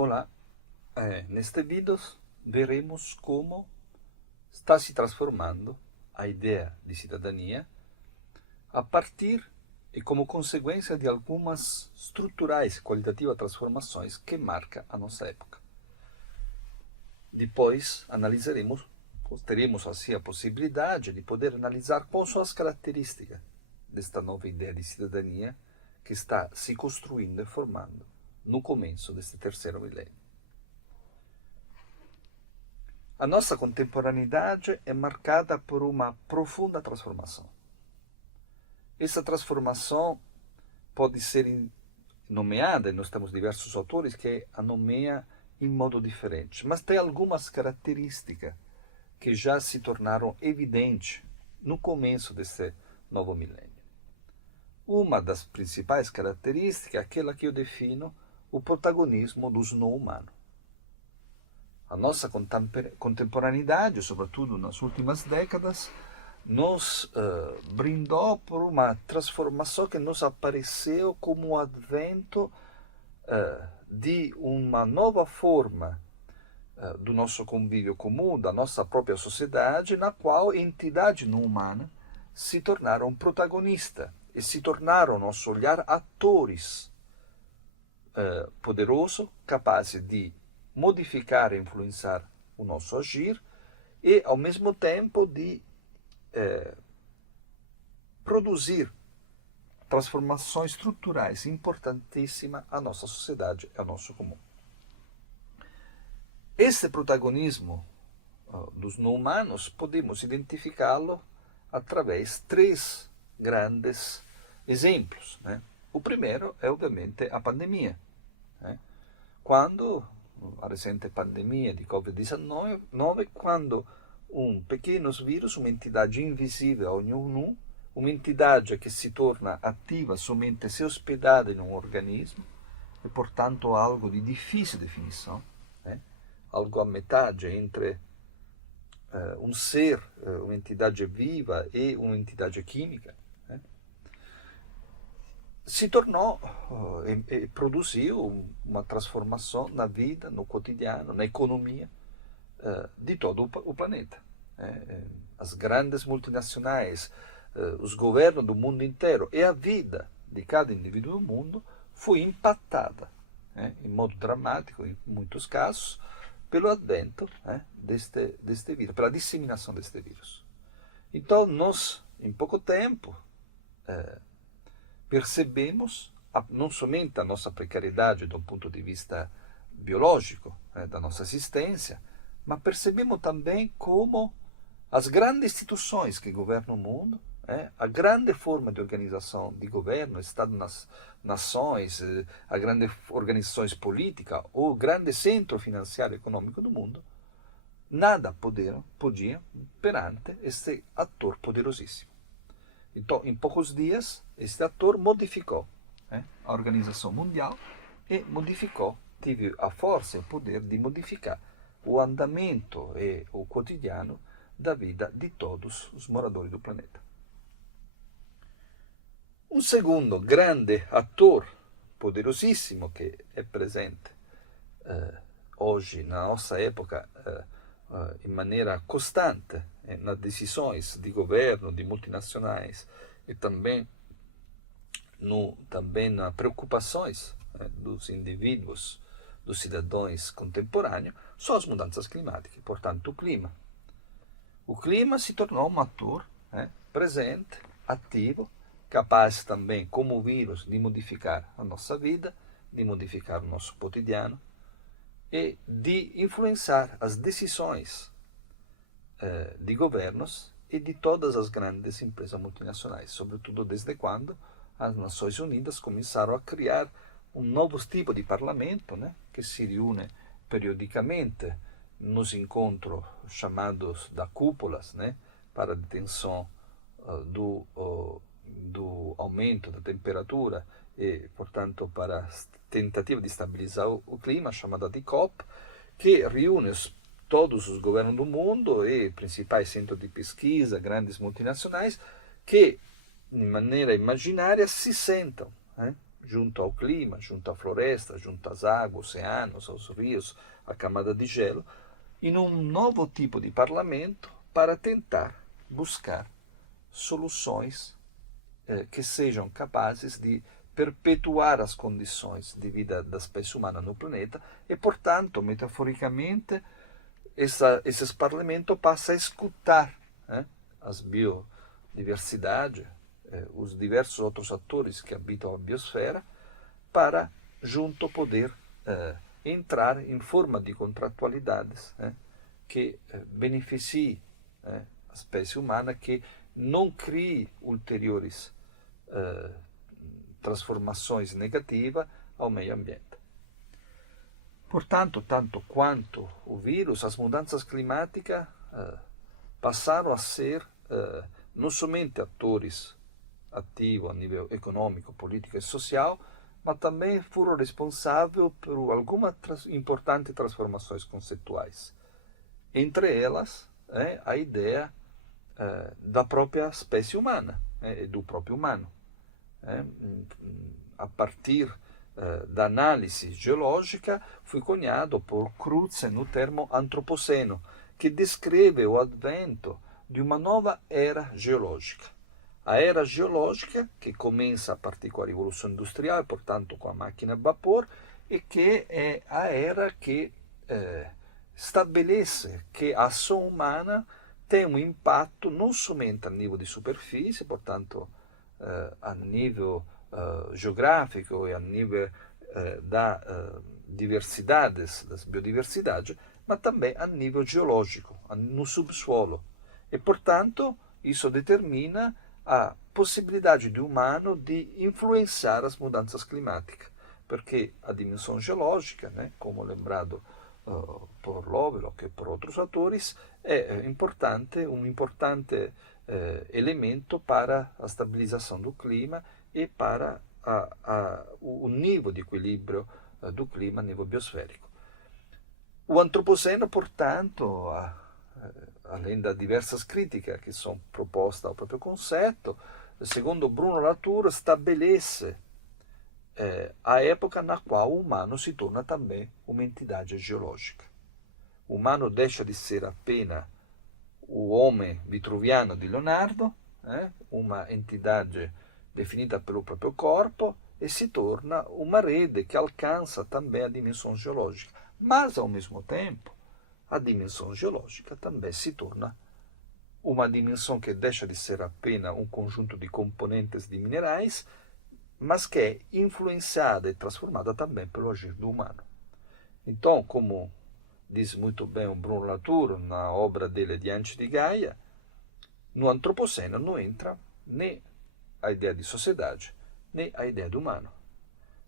Olá, neste vídeo veremos como está se transformando a ideia de cidadania a partir e como consequência de algumas estruturais e qualitativas transformações que marca a nossa época. Depois analisaremos, teremos assim a possibilidade de poder analisar quais são as características desta nova ideia de cidadania que está se construindo e formando no começo deste terceiro milênio. A nossa contemporaneidade é marcada por uma profunda transformação. Essa transformação pode ser nomeada, e nós temos diversos autores que a nomeiam em modo diferente, mas tem algumas características que já se tornaram evidentes no começo desse novo milênio. Uma das principais características é aquela que eu defino o protagonismo dos não-humanos. A nossa contemporaneidade, sobretudo nas últimas décadas, nos brindou por uma transformação que nos apareceu como o advento de uma nova forma do nosso convívio comum, da nossa própria sociedade, na qual entidades não humanas se tornaram protagonistas e se tornaram, nosso olhar, atores poderosos, capazes de modificar e influenciar o nosso agir e, ao mesmo tempo, de produzir transformações estruturais importantíssimas à nossa sociedade e ao nosso comum. Esse protagonismo dos não-humanos podemos identificá-lo através de três grandes exemplos, né? O primeiro é, obviamente, a pandemia. Quando a recente pandemia de Covid-19, quando um pequeno vírus, uma entidade invisível a ognuno, uma entidade que se torna ativa somente se hospedada em um organismo, e portanto algo de difícil definição, algo a metade entre um ser, uma entidade viva e uma entidade química, se tornou e produziu uma transformação na vida, no cotidiano, na economia de todo o planeta. As grandes multinacionais, os governos do mundo inteiro e a vida de cada indivíduo do mundo foi impactada, em modo dramático, em muitos casos, pelo advento deste vírus, pela disseminação deste vírus. Então, nós, em pouco tempo, percebemos não somente a nossa precariedade do ponto de vista biológico, da nossa existência, mas percebemos também como as grandes instituições que governam o mundo, a grande forma de organização de governo, Estado-nações, as grandes organizações políticas, o grande centro financeiro e econômico do mundo, nada podiam perante este ator poderosíssimo. Então, em poucos dias, este ator modificou a organização mundial e teve a força e o poder de modificar o andamento e o cotidiano da vida de todos os moradores do planeta. Um segundo grande ator poderosíssimo que é presente hoje, na nossa época, em maneira constante, nas decisões de governo, de multinacionais, e também nas preocupações dos indivíduos, dos cidadãos contemporâneos, são as mudanças climáticas, portanto, o clima. O clima se tornou um ator presente, ativo, capaz também, como o vírus, de modificar a nossa vida, de modificar o nosso cotidiano e de influenciar as decisões de governos e de todas as grandes empresas multinacionais, sobretudo desde quando as Nações Unidas começaram a criar um novo tipo de parlamento, que se reúne periodicamente nos encontros chamados da cúpulas, para a detenção do aumento da temperatura e, portanto, para a tentativa de estabilizar o clima, chamada de COP, que reúne todos os governos do mundo e principais centros de pesquisa, grandes multinacionais, que, de maneira imaginária, se sentam junto ao clima, junto à floresta, junto às águas, oceanos, aos rios, à camada de gelo, em um novo tipo de parlamento para tentar buscar soluções que sejam capazes de perpetuar as condições de vida da espécie humana no planeta e, portanto, metaforicamente, esse parlamento passa a escutar as biodiversidades, os diversos outros atores que habitam a biosfera, para junto poder entrar em forma de contratualidades que beneficie a espécie humana, que não crie ulteriores transformações negativas ao meio ambiente. Portanto, tanto quanto o vírus, as mudanças climáticas passaram a ser não somente atores ativos a nível econômico, político e social, mas também foram responsáveis por algumas importantes transformações conceituais. Entre elas, a ideia da própria espécie humana e do próprio humano. A partir da análise geológica, foi cunhado por Crutzen o termo antropoceno, que descreve o advento de uma nova era geológica. A era geológica, que começa a partir com a Revolução Industrial, portanto com a máquina a vapor, e que é a era que estabelece que a ação humana tem um impacto não somente a nível de superfície, portanto, a nível geográfico e a nível das biodiversidades, mas também a nível geológico, no subsolo. E, portanto, isso determina a possibilidade do humano de influenciar as mudanças climáticas, porque a dimensão geológica, como lembrado por Lovelock e por outros autores, é um importante elemento para a estabilização do clima e para o nível de equilíbrio do clima a nível biosférico. O antropoceno, portanto, além das diversas críticas que são propostas ao próprio conceito, segundo Bruno Latour, estabelece a época na qual o humano se torna também uma entidade geológica. O humano deixa de ser apenas o homem vitruviano de Leonardo, uma entidade definida pelo próprio corpo, e se torna uma rede que alcança também a dimensão geológica. Mas, ao mesmo tempo, a dimensão geológica também se torna uma dimensão que deixa de ser apenas um conjunto de componentes de minerais, mas que é influenciada e transformada também pelo agir do humano. Então, como diz muito bem o Bruno Latour na obra dele Diante de Gaia, no antropoceno não entra nem a ideia de sociedade, nem a ideia do humano.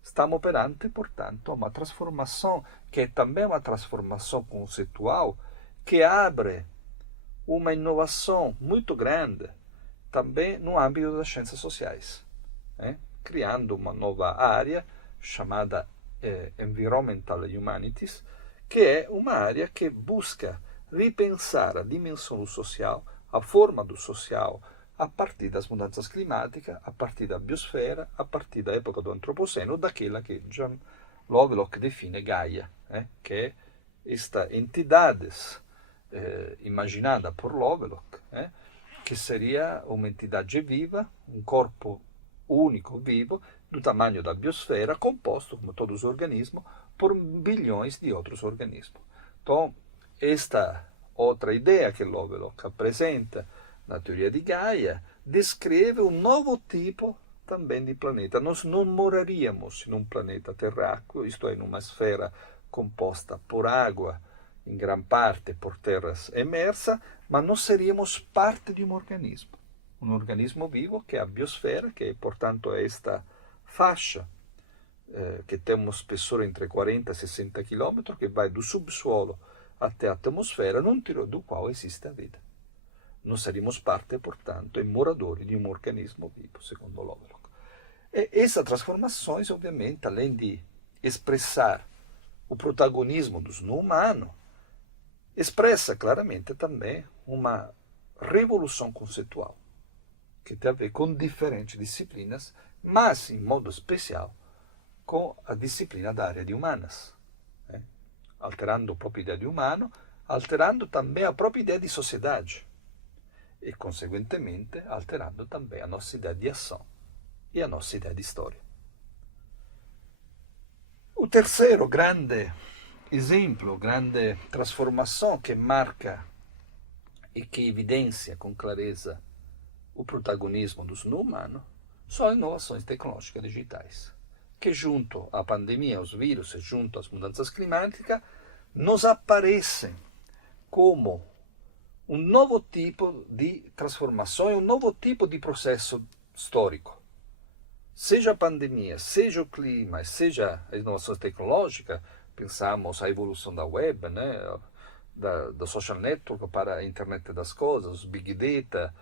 Estamos perante, portanto, uma transformação que é também uma transformação conceitual que abre uma inovação muito grande também no âmbito das ciências sociais, criando uma nova área chamada Environmental Humanities, que é uma área que busca repensar a dimensão do social, a forma do social, a partir das mudanças climáticas, a partir da biosfera, a partir da época do antropoceno, daquela que John Lovelock define Gaia, que é esta entidade imaginada por Lovelock, que seria uma entidade viva, um corpo único vivo, do tamanho da biosfera, composto, como todos os organismos, por bilhões de outros organismos. Então, esta outra ideia que Lovelock apresenta na teoria de Gaia descreve um novo tipo também de planeta. Nós não moraríamos em um planeta terráqueo, isto é, numa esfera composta por água, em grande parte por terras emersas, mas nós seríamos parte de um organismo vivo, que é a biosfera, que é, portanto, é esta faixa que tem uma espessura entre 40 e 60 quilômetros, que vai do subsuolo até a atmosfera, no interior do qual existe a vida. Nós seríamos parte, portanto, e moradores de um organismo vivo, segundo Lovelock. E essas transformações, obviamente, além de expressar o protagonismo dos não humanos, expressa claramente também uma revolução conceitual, que tem a ver com diferentes disciplinas, mas, em modo especial, com a disciplina da área de humanas, alterando a própria ideia de humano, alterando também a própria ideia de sociedade e, conseguentemente, alterando também a nossa ideia de ação e a nossa ideia de história. O terceiro grande exemplo, grande trasformação que marca e que evidencia com clareza o protagonismo do ser humano são as inovações tecnológicas digitais, que junto à pandemia, aos vírus e junto às mudanças climáticas, nos aparecem como um novo tipo de transformação e um novo tipo de processo histórico. Seja a pandemia, seja o clima, seja as inovações tecnológicas, pensamos a evolução da web, da social network para a internet das coisas, os big data,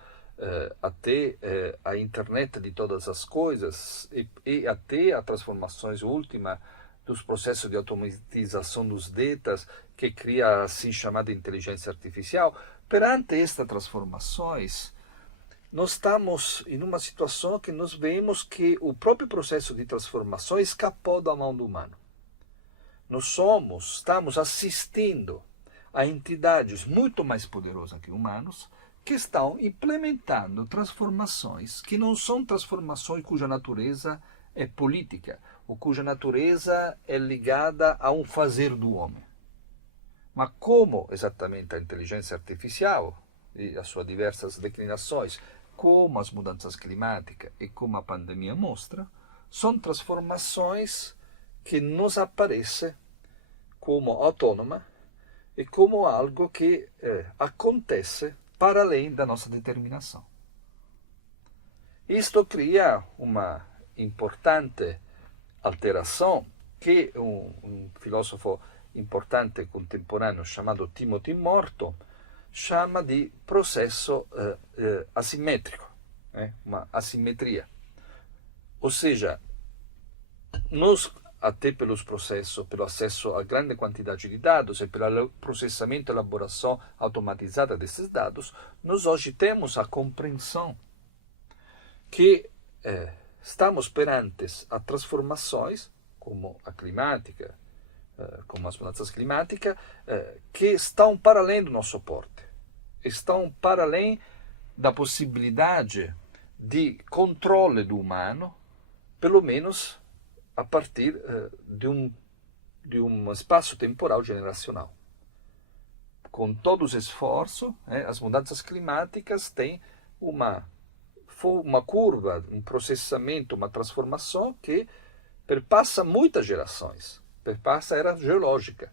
até a internet de todas as coisas e até as transformações últimas dos processos de automatização dos datas que cria a assim chamada inteligência artificial. Perante estas transformações, nós estamos em uma situação que nós vemos que o próprio processo de transformação escapou da mão do humano. Nós estamos assistindo a entidades muito mais poderosas que humanos que estão implementando transformações que não são transformações cuja natureza é política, ou cuja natureza é ligada a um fazer do homem. Mas como exatamente a inteligência artificial e as suas diversas declinações, como as mudanças climáticas e como a pandemia mostra, são transformações que nos aparecem como autônoma e como algo que acontece para além da nossa determinação. Isto cria uma importante alteração que um filósofo importante contemporâneo chamado Timothy Morton chama de processo assimétrico, uma assimetria. Ou seja, nós, até pelos processos, pelo acesso a grande quantidade de dados e pelo processamento e elaboração automatizada desses dados, nós hoje temos a compreensão que estamos perante a transformações, como a climática, como as mudanças climáticas, que estão para além do nosso suporte, estão para além da possibilidade de controle do humano, pelo menos a partir de um espaço temporal generacional. Com todos os esforços, as mudanças climáticas têm uma curva, um processamento, uma transformação que perpassa muitas gerações, perpassa a era geológica.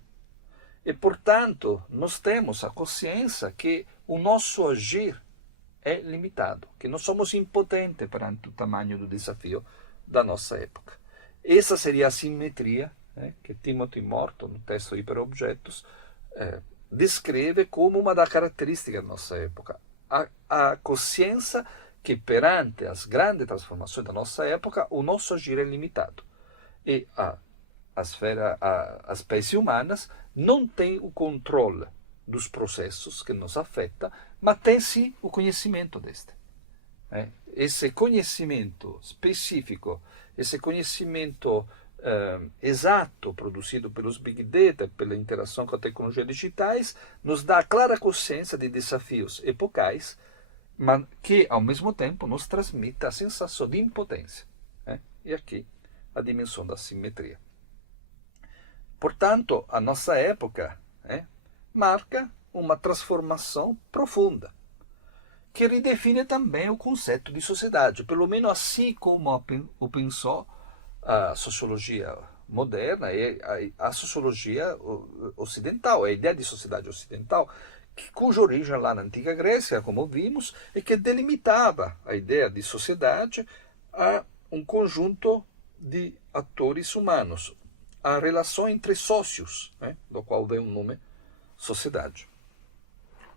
E, portanto, nós temos a consciência que o nosso agir é limitado, que nós somos impotentes perante o tamanho do desafio da nossa época. Essa seria a simetria que Timothy Morton, no texto Hiperobjetos, descreve como uma das características da nossa época. A consciência que perante as grandes transformações da nossa época, o nosso agir é limitado. E as espécies humanas não têm o controle dos processos que nos afetam, mas tem sim o conhecimento deste. Esse conhecimento específico, esse conhecimento exato produzido pelos Big Data, pela interação com a tecnologia digitais, nos dá clara consciência de desafios epocais, mas que, ao mesmo tempo, nos transmite a sensação de impotência. E aqui, a dimensão da simetria. Portanto, a nossa época marca uma transformação profunda, que redefine também o conceito de sociedade, pelo menos assim como o pensou a sociologia moderna e a sociologia ocidental, a ideia de sociedade ocidental, cuja origem lá na antiga Grécia, como vimos, e que delimitava a ideia de sociedade a um conjunto de atores humanos, a relação entre sócios, do qual vem o nome sociedade.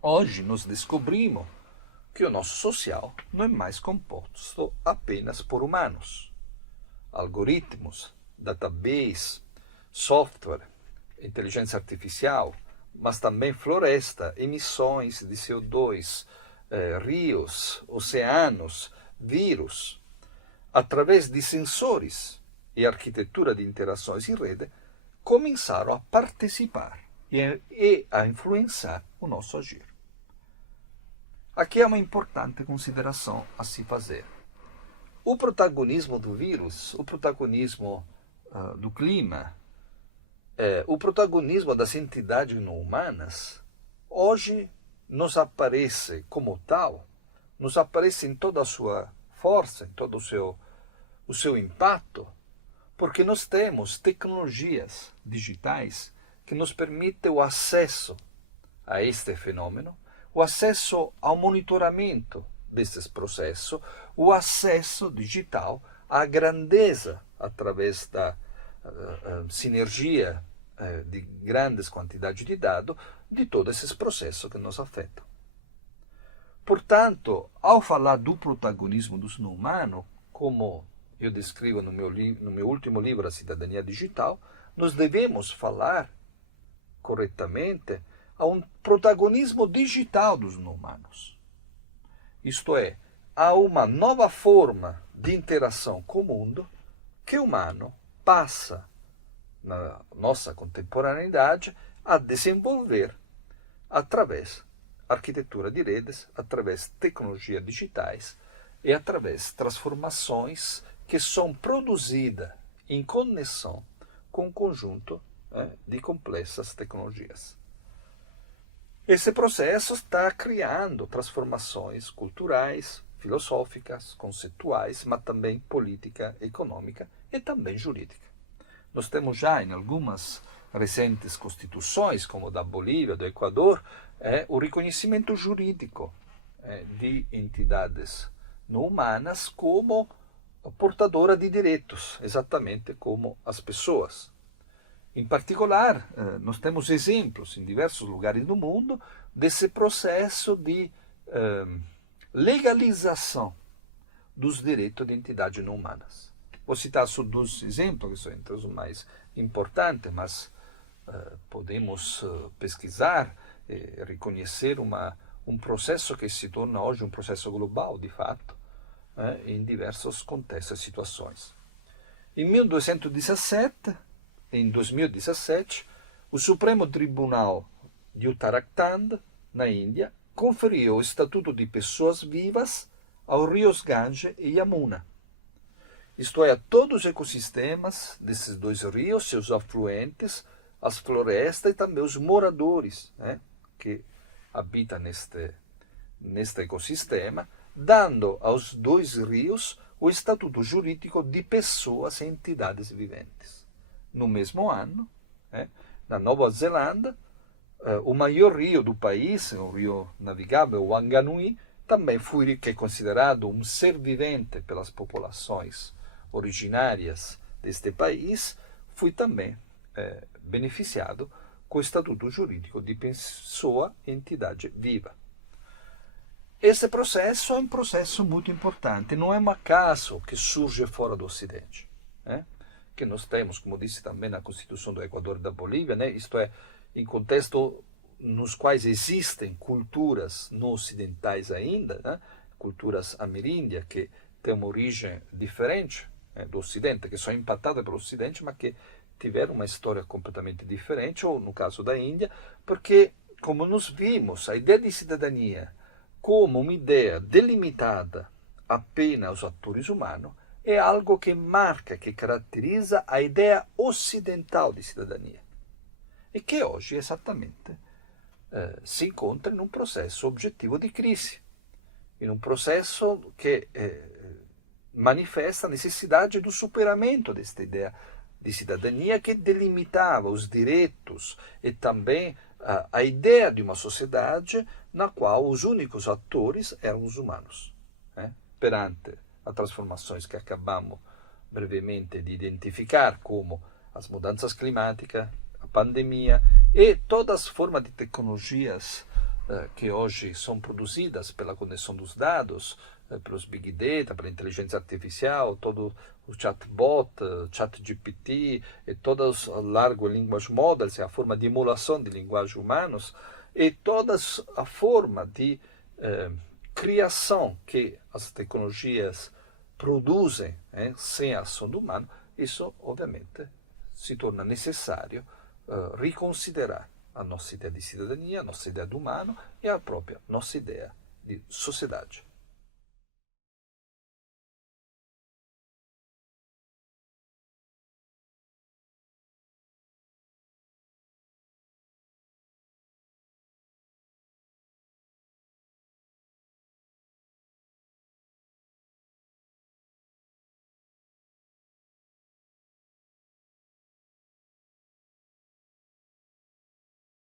Hoje nós descobrimos que o nosso social não é mais composto apenas por humanos. Algoritmos, database, software, inteligência artificial, mas também floresta, emissões de CO2, rios, oceanos, vírus, através de sensores e arquitetura de interações em rede começaram a participar e a influenciar o nosso agir. Aqui é uma importante consideração a se fazer. O protagonismo do vírus, o protagonismo do clima, o protagonismo das entidades não humanas, hoje nos aparece como tal, nos aparece em toda a sua força, em todo o seu impacto, porque nós temos tecnologias digitais que nos permitem o acesso a este fenômeno, o acesso ao monitoramento desses processos, o acesso digital à grandeza através da sinergia de grandes quantidades de dados de todos esses processos que nos afetam. Portanto, ao falar do protagonismo do não humano, como eu descrevo no meu último livro, A Cidadania Digital, nós devemos falar corretamente a um protagonismo digital dos não humanos. Isto é, há uma nova forma de interação com o mundo que o humano passa, na nossa contemporaneidade, a desenvolver através da arquitetura de redes, através de tecnologias digitais e através de transformações que são produzidas em conexão com um conjunto de complexas tecnologias. Esse processo está criando transformações culturais, filosóficas, conceituais, mas também política, econômica e também jurídica. Nós temos já em algumas recentes constituições, como da Bolívia, do Equador, o reconhecimento jurídico de entidades não humanas como portadora de direitos, exatamente como as pessoas. Em particular, nós temos exemplos em diversos lugares do mundo desse processo de legalização dos direitos de entidades não humanas. Vou citar só dois exemplos, que são entre os mais importantes, mas podemos pesquisar e reconhecer um processo que se torna hoje um processo global, de fato, em diversos contextos e situações. Em 1217, em 2017, o Supremo Tribunal de Uttarakhand, na Índia, conferiu o Estatuto de Pessoas Vivas aos rios Ganges e Yamuna. Isto é, a todos os ecossistemas desses dois rios, seus afluentes, as florestas e também os moradores que habitam neste ecossistema, dando aos dois rios o estatuto jurídico de pessoas e entidades viventes. No mesmo ano, na Nova Zelândia, o maior rio do país, o rio navegável Wanganui, também foi considerado um ser vivente pelas populações originárias deste país, foi também beneficiado com o estatuto jurídico de pessoa e entidade viva. Esse processo é um processo muito importante, não é um acaso que surge fora do Ocidente. Que nós temos, como disse também na Constituição do Equador e da Bolívia, isto é, em contexto nos quais existem culturas não ocidentais ainda, culturas ameríndias que têm uma origem diferente do Ocidente, que são impactadas pelo Ocidente, mas que tiveram uma história completamente diferente, ou no caso da Índia, porque, como nós vimos, a ideia de cidadania como uma ideia delimitada apenas aos atores humanos é algo que marca, que caracteriza a ideia ocidental de cidadania. E que hoje exatamente se encontra em um processo objetivo de crise, em um processo que manifesta a necessidade do superamento desta ideia de cidadania que delimitava os direitos e também a ideia de uma sociedade na qual os únicos atores eram os humanos. Perante as transformações que acabamos brevemente de identificar, como as mudanças climáticas, a pandemia e todas as formas de tecnologias que hoje são produzidas pela conexão dos dados, pelos Big Data, pela inteligência artificial, todo o chatbot, ChatGPT e todos os Large Language Models, a forma de emulação de linguagem humanos, e toda a forma de criação que as tecnologias produzem sem a ação do humano, isso ovviamente se torna necessário riconsiderar a nossa ideia de cidadania, a nossa ideia de humano e a própria nossa ideia de sociedade.